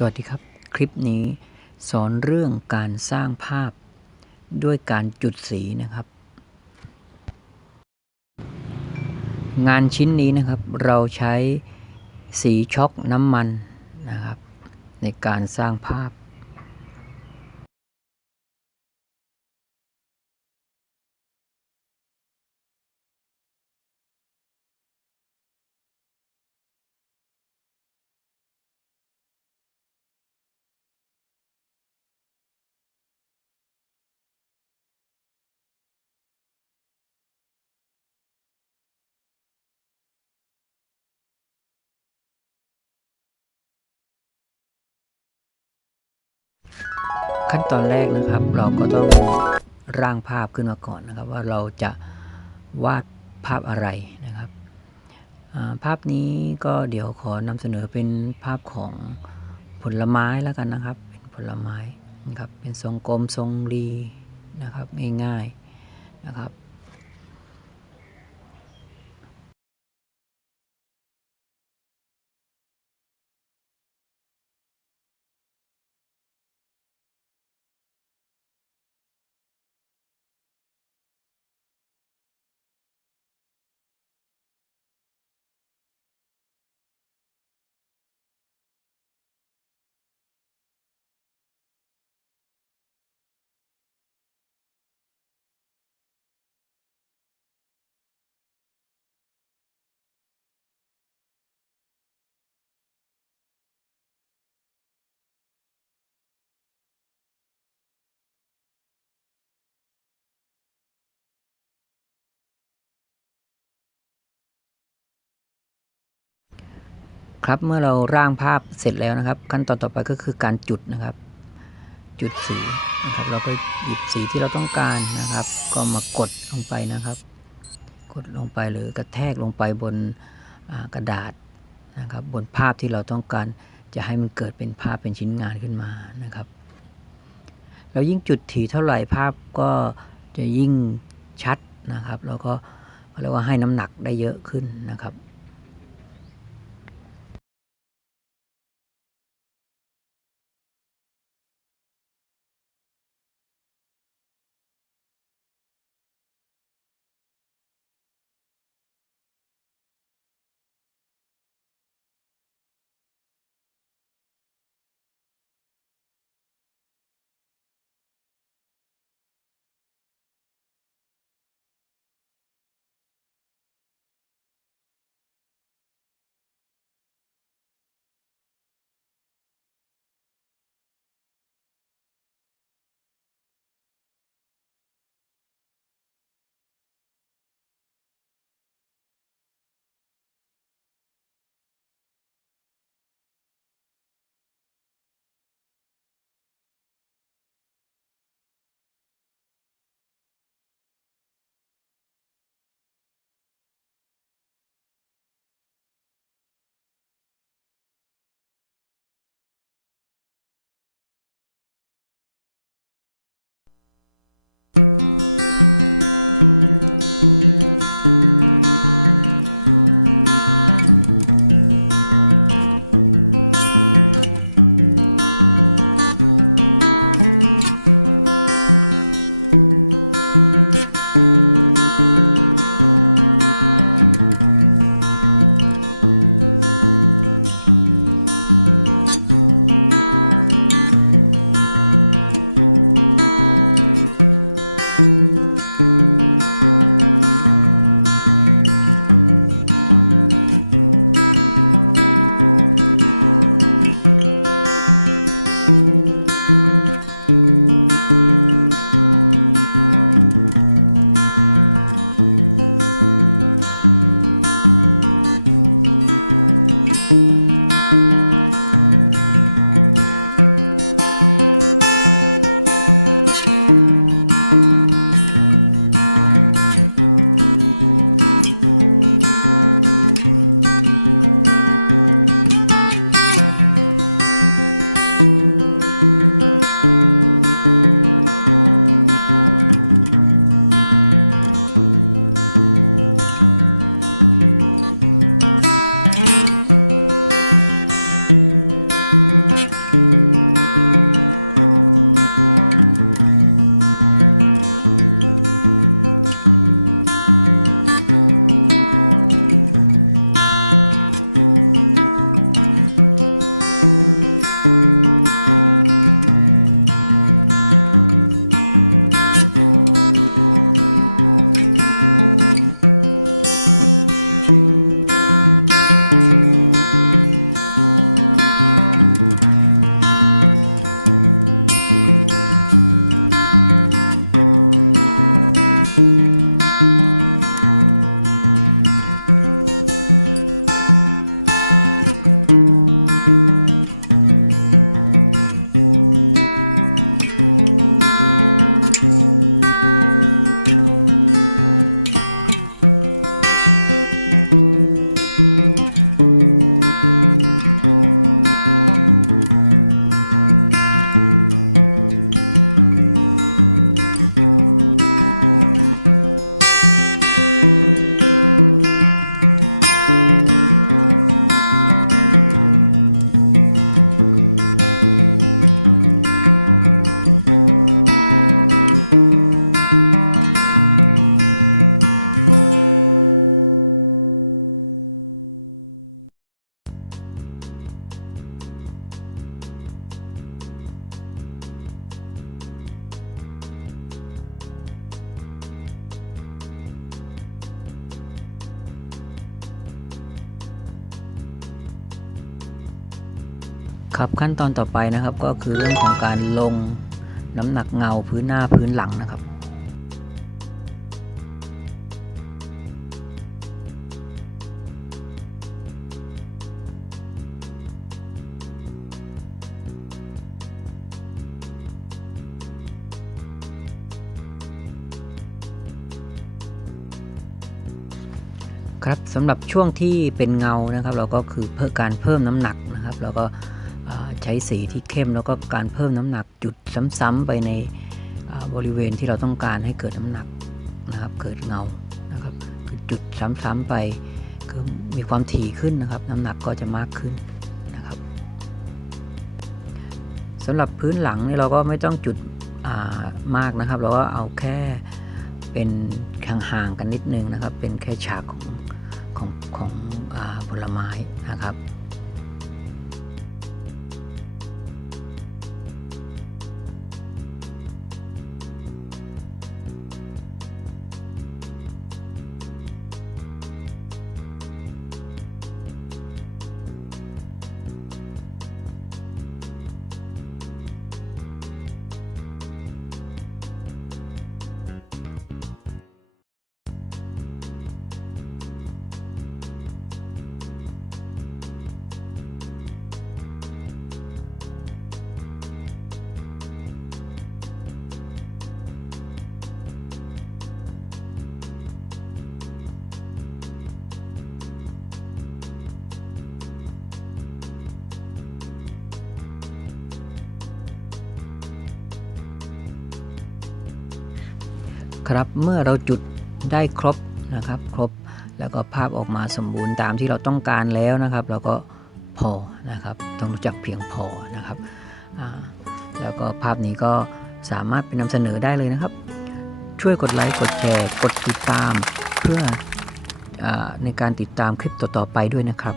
สวัสดีครับ คลิปนี้สอนเรื่องการสร้างภาพด้วยการจุดสีนะครับ งานชิ้นนี้นะครับเราใช้สีช็อกน้ำมันนะครับ ในการสร้างภาพ ขั้นตอนแรกนะครับ เราก็ต้องร่างภาพขึ้นมาก่อนนะครับ ว่าเราจะวาดภาพอะไรนะครับภาพนี้ก็เดี๋ยวขอนำเสนอเป็นภาพของผลไม้แล้วกันนะครับ เป็นผลไม้นะครับเป็นทรงกลมทรงรีนะครับง่ายๆนะครับ ครับเมื่อเราร่างภาพเสร็จแล้วนะครับ ขั้นตอนต่อไปก็คือการจุดนะครับ จุดสีนะครับ เราก็หยิบสีที่เราต้องการนะครับ ก็มากดลงไปนะครับ กดลงไปหรือกระแทกลงไปบนกระดาษนะครับ บนภาพที่เราต้องการจะให้มันเกิดเป็นภาพเป็นชิ้นงานขึ้นมานะครับ เรายิ่งจุดถี่เท่าไหร่ภาพก็จะยิ่งชัดนะครับ แล้วก็เขาเรียกว่าให้น้ำหนักได้เยอะขึ้นนะครับ ค ครับขั้นตอนต่อไปนะครับก็คือเรื่องของการลงน้ำหนักเงาพื้นหน้าพื้นหลังนะครับ ครับสำหรับช่วงที่เป็นเงานะครับ เราก็คือเพื่อการเพิ่มน้ำหนักนะครับแล้วก็ ช้สีที่เข้มแล้วก็การเพิ่มน้ำหนักจุดซ้ำๆไปในบริเวณที่เราต้องการให้เกิดน้ำหนักนะครับ เกิดเงานะครับคือจุดซ้ำๆไปคือมีความถี่ขึ้นนะครับ น้ำหนักก็จะมากขึ้นนะครับสำหรับพื้นหลังนี่เราก็ไม่ต้องจุดามากนะครับ เราก็เอาแค่เป็นห่างๆกันนิดนึงนะครับ เป็นแค่ฉากของของของอผลไม้นะครับ ครับ เมื่อเราจุดได้ครบนะครับครบแล้วก็ภาพออกมาสมบูรณ์ตามที่เราต้องการแล้วนะครับ เราก็พอนะครับ ต้องรู้จักเพียงพอนะครับแล้วก็ภาพนี้ก็สามารถไปนำเสนอได้เลยนะครับ ช่วยกดไลค์กดแชร์ กดติดตามเพื่ออในการติดตามคลิปต่อๆไปด้วยนะครับ